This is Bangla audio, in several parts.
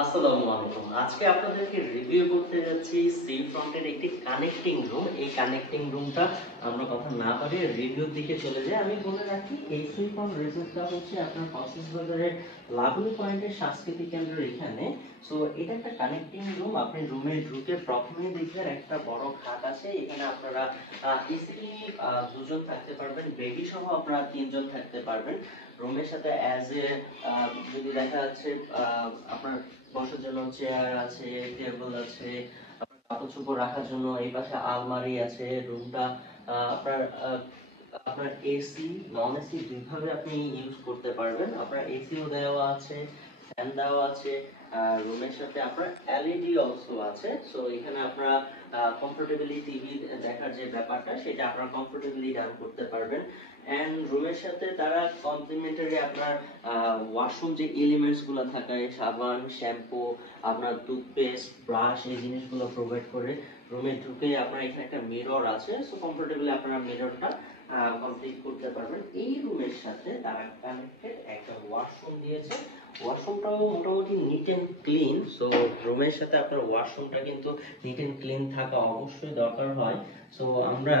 আসসালামু আলাইকুম। আজকে আপনাদেরকে রিভিউ করতে যাচ্ছি সি ফ্রন্টের একটি কানেক্টিং রুম। এই কানেক্টিং রুমটা আমরা কথা না বাড়িয়ে রিভিউর দিকে চলে যাই। আমি বলে রাখি এই সি ফ্রন্ট রিসোর্টটা হচ্ছে আপনার কক্সবাজারের লাবণী পয়েন্টের সাংস্কৃতিক কেন্দ্রের এখানে। সো এটা একটা কানেক্টিং রুম। আপনি রুমে ঢুকে প্রথমেই দেখবেন একটা বড় খাট আছে। এখানে আপনারা ইজিলি দুজন থাকতে পারবেন, বেবি সহ আপনারা তিনজন থাকতে পারবেন। রুমের সাথে অ্যাজ এ যদি দেখা যাচ্ছে আপনার বসার জন্য চেয়ার আছে, টেবিল আছে, আপনার কাপড় চোপড় রাখার জন্য এই পাশে আলমারি আছে। রুমটা আপনার আপনার এসি নন এসি দুইভাবে আপনি ইউজ করতে পারবেন। আপনার এসিও দেওয়া আছে, ফ্যান দেওয়া আছে। রুমের সাথে আপনার এলইডি অলসো আছে। সো এখানে আপনারা কমফোর্টেবলি টিভি দেখার যে ব্যাপারটা সেটা আপনারা কমফোর্টেবলি ডান করতে পারবেন। এন্ড রুমের সাথে তারা কমপ্লিমেন্টারি আপনার ওয়াশরুম যে এলিমেন্টস গুলো থাকে, সাবান, শ্যাম্পু, আপনার টুথপেস্ট, ব্রাশ, এই জিনিসগুলো প্রোভাইড করে। রুমে ঢুকে আপনার এখানে একটা মিরর আছে। সো কমফোর্টেবলি আপনারা মিররটা কমপ্লিট করতে পারবেন। এই রুমের সাথে তারা কানেক্টেড একটা ওয়াশরুম দিয়েছে। ওয়াশরুমটাও মোটামুটি নিট এন্ড ক্লিন। সো রুমের সাথে আপনার ওয়াশরুমটা কিন্তু নিট এন্ড ক্লিন থাকা অবশ্যই দরকার হয়। সো আমরা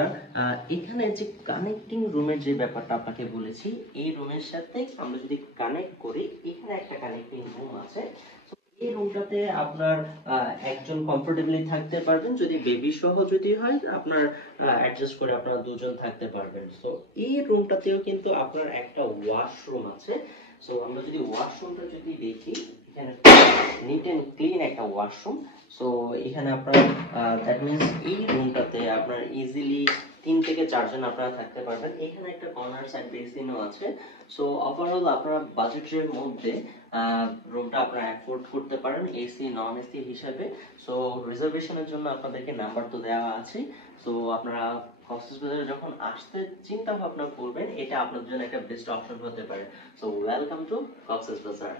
এখানে যে কানেক্টিং রুমের যে ব্যাপারটা আপনাকে বলেছি, এই রুমের সাথে আমরা যদি কানেক্ট করি, এখানে একটা কানেক্টিং রুম আছে। এই রুমটাতে আপনার একজন কমফোর্টেবলি থাকতে পারবেন। যদি বেবি সহ যদি হয় আপনার অ্যাডজাস্ট করে আপনারা দুজন থাকতে পারবেন। সো এই রুমটাতেও কিন্তু আপনার একটা ওয়াশরুম আছে। সো আমরা যদি ওয়াশরুমটা যদি দেখি, এখানে নিট এন্ড ক্লিন একটা ওয়াশরুম। সো এখানে আপনার দ্যাট মিন্স এই রুমটাতে আপনার ইজিলি 3 থেকে 4 জন আপনারা থাকতে পারবেন। এখানে একটা কর্নার সাইড বেসিনও আছে। সো ওভারঅল আপনারা বাজেটের মধ্যে রুমটা আপনারা অ্যাফোর্ড করতে পারেন এসি নন এসি হিসাবে। সো রিজার্ভেশনের জন্য আপনাদেরকে নাম্বার তো দেওয়া আছে। সো আপনারা কক্সবাজারে যখন আসতে চিন্তা ভাবনা করবেন, এটা আপনার জন্য একটা বেস্ট অপশন হতে পারে। So welcome to Cox's Bazar.